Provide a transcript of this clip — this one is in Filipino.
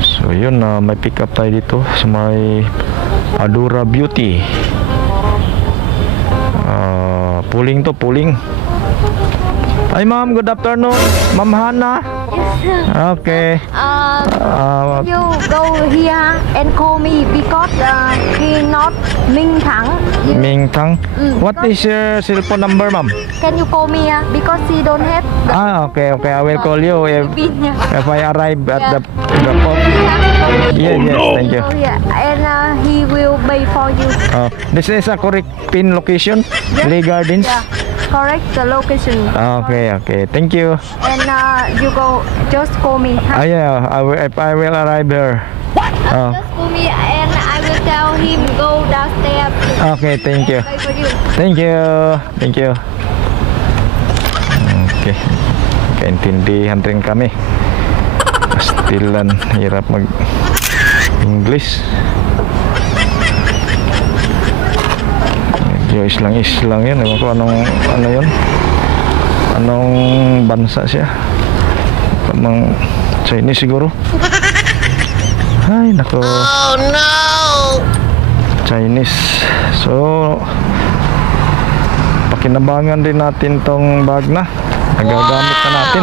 So yun na uh, may pick up tayo dito sa may Adura Beauty. Uh, puling to, puling. Hi ma'am, good afternoon. Ma'am Hana. Okay. Uh, Ah, you go here and call me because uh, he not Minh Thắng. You- Ming Tang. Mm, What is your cellphone number, ma'am? Can you call me uh, because he don't have the Ah, okay, okay. I will call you if, pin here. if I arrive at Yeah. the drop off. Yes, yes, thank you. Oh, yeah. And uh, he will pay for you. Oh, this is a correct pin location, Yeah. Lee Gardens. Yeah, correct the location. Okay, okay. Thank you. And uh, you go, just call me. huh? Ah, yeah, I will, I will arrive there. Oh, Just call me and I will tell him go downstairs. okay, thank you. For you. Thank you. Thank you. Okay. Kaintindihan rin kami. Pastilan. Hirap mag English. Medyo islang-islang yun. Ewan ko anong ano yun. Anong bansa siya. Pamang Chinese siguro. Ay, nako. Oh no! Chinese. So, pakinabangan din natin tong bag na. Nagagamit na natin.